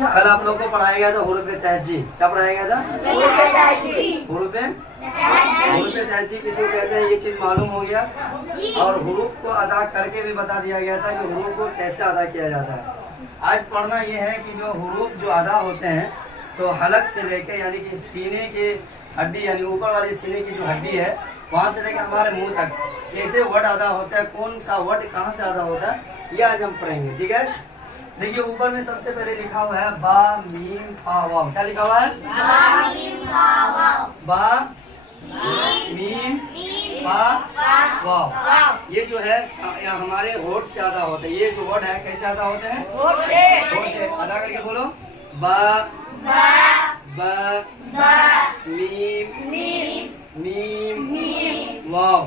कल आप लोग को पढ़ाया गया था हुरूफ तहज्जी। क्या पढ़ाया गया था? हुरूफ तहज्जी किसको कहते हैं, ये चीज मालूम हो गया। और हुरूफ को अदा करके भी बता दिया गया था कि हुरूफ को कैसे अदा किया जाता है। आज पढ़ना ये है कि जो हुरूफ जो अदा होते हैं तो हलक से लेकर यानी कि सीने के हड्डी यानी ऊपर वाली सीने की जो हड्डी है वहाँ से लेकर हमारे मुंह तक कैसे वर्ड अदा होता है, कौन सा वर्ड कहाँ से अदा होता है, ये आज हम पढ़ेंगे। ठीक है, देखिए ऊपर में सबसे पहले लिखा हुआ है बा मीम फा वाव। क्या लिखा हुआ है? बा मीम फा वाव। ये जो है हमारे होठ से अदा होता है। ये जो वर्ड है कैसे अदा होते हैं? होठ से। अदा करके बोलो, बा मीम वाव।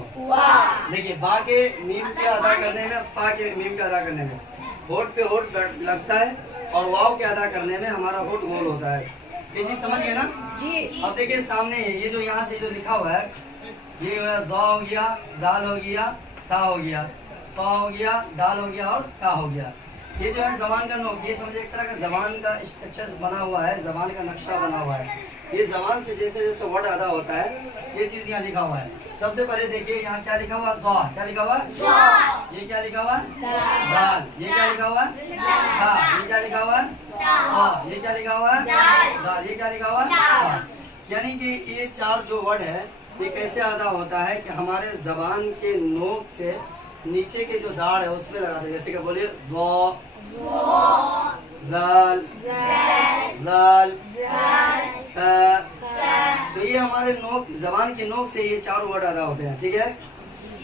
देखिए बा के मीम के अदा करने में, फा के मीम के अदा करने में होठ पे होठ लगता है और वाव के अदा करने में हमारा होठ गोल होता है। ये चीज समझ गए ना जी? अब देखिए सामने ये जो यहाँ से जो लिखा हुआ है ये ज़ा हो गया, दाल हो गया, ता हो गया, ता हो गया, दाल हो गया और ता हो गया। ये जो है जबान का नोक, ये समझे एक तरह का जबान का स्ट्रक्चर बना हुआ है, जबान का नक्शा बना हुआ है। ये जबान से जैसे जैसे वर्ड अदा होता है ये चीज यहाँ लिखा हुआ है। सबसे पहले देखिए यहाँ क्या लिखा हुआ? ज़ा। क्या लिखा हुआ? ये क्या लिखा हुआ? दाल। ये क्या लिखा हुआ? ता। ये क्या लिखा हुआ? ता। ये क्या लिखा हुआ? दाल। ये क्या लिखा हुआ? ता। यानी कि ये चार जो वर्ड है ये कैसे अदा होता है कि हमारे जबान के नोक से नीचे के जो दाढ़ है उसमें लगाते हैं। जैसे कि बोलिए लाल लाल, तो ये हमारे नोक जबान के नोक से ये चारों वर्ड अदा होते हैं। ठीक है,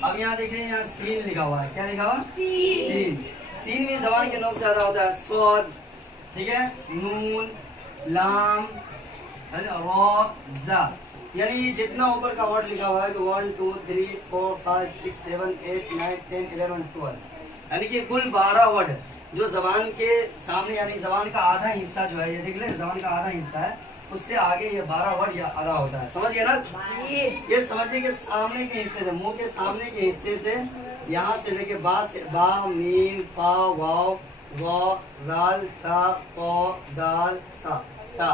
अब यहाँ देखिए यहाँ सीन लिखा हुआ है। क्या लिखा हुआ? सीन। सीन भी जबान के नोक से अदा होता है। स्वाद, ठीक है, नून, लाम, रा, जा। यानी ये जितना ऊपर का वर्ड लिखा हुआ है तो 1 2 3 4 5 6 7 8 9 10 11 12 यानी कि कुल 12 वर्ड जो जबान के सामने यानी जबान का आधा हिस्सा जो है ये देख ले, जबान का आधा हिस्सा है उससे आगे ये 12 वर्ड या अदा होता है। समझ गए ना? ये समझिए कि सामने के हिस्से से, मुंह के सामने के हिस्से से यहाँ से लेके बा से बा मीम फा वाव ज़ा दाल सा क़ा दाल सा ता,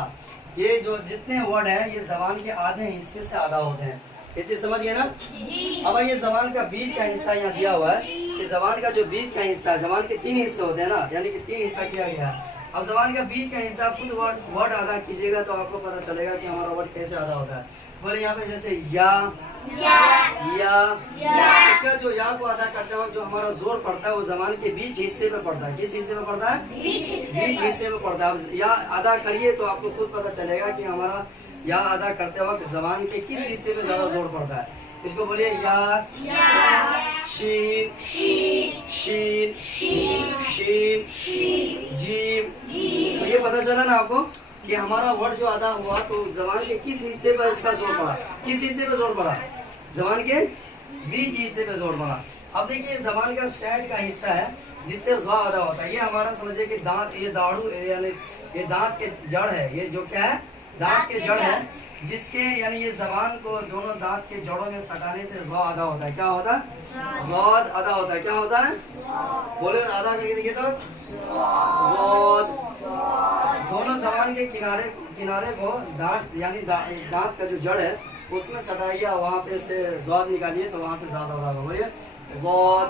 ये जो जितने वर्ड हैं ये जबान के आधे हिस्से से अदा होते हैं। ये चीज समझ गए ना? अब ये जबान का बीच का हिस्सा यहाँ दिया हुआ है कि जबान का जो बीच का हिस्सा है, जबान के 3 हिस्से होते हैं ना, यानी कि 3 हिस्सा किया गया है। अब जबान का बीच का हिस्सा खुद वर्ड अदा कीजिएगा तो आपको पता चलेगा कि हमारा वर्ड कैसे अदा होता है। बोले यहाँ पे जैसे या, इसका जो या को अदा करते वक्त जो हमारा जोर पड़ता है वो जबान के बीच हिस्से पे पड़ता है। किस हिस्से में पड़ता है? बीच हिस्से में पड़ता है। या अदा करिए तो आपको खुद पता चलेगा कि हमारा या अदा करते वक्त जबान के किस हिस्से पे ज्यादा जोर पड़ता है। इसको बोलिए या, शीन, शीन, शीन, जीम। तो ये पता चला ना आपको कि हमारा वर्ड जो अदा हुआ तो जबान के किस हिस्से पर इसका जोर पड़ा? किस हिस्से पे जोर पड़ा? जबान के बीच हिस्से पे जोर पड़ा। अब देखिए जबान का साइड का हिस्सा है जिससे ज़ा अदा होता है। ये हमारा समझिए कि दांत, ये दाढ़ू यानी ये दांत के जड़ है। ये जो क्या है? दांत के जड़ है जिसके यानी ये जबान को दोनों दांत के जड़ों में सटाने से ज़ा अदा होता है। क्या होता है? ज़ा अदा होता है। क्या होता है? बोले अदा करके देखिए तो दोनों जबान के किनारे को दांत यानी दांत का जो जड़ है उसमें सटाइए, वहाँ पे से ज़ाद निकालिए तो वहाँ से ज़्यादा होगा। बोलिए ज़ाद।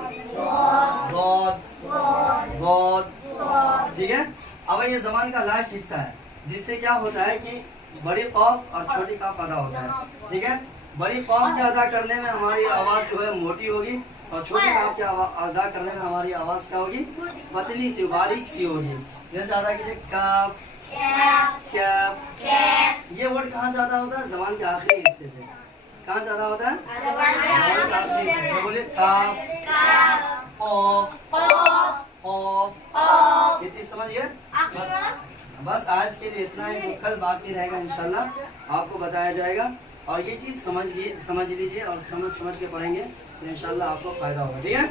ठीक है, अब ये जबान का लास्ट हिस्सा है जिससे क्या होता है कि बड़ी कॉफ और छोटी कॉफ अदा होता है। ठीक है, बड़ी कॉफ के अदा करने में हमारी आवाज़ जो है मोटी होगी और छोटी कॉफ के अदा करने में हमारी आवाज़ क्या होगी? पतली सी, बारीक सी होगी। जैसे अदा कीजिए काफ, कैफ। ये वर्ड कहाँ से अदा होता है? जबान के आखिरी हिस्से से। कहाँ से अदा होता है? जबान के आखिरी हिस्से से। बोलिए काफ, ऑफ। ये चीज समझिए। बस आज के लिए इतना ही, तो कल बाकी रहेगा इंशाल्लाह आपको बताया जाएगा। और ये चीज समझ लीजिए और समझ के पढ़ेंगे तो इंशाल्लाह आपको फायदा होगा। ठीक है।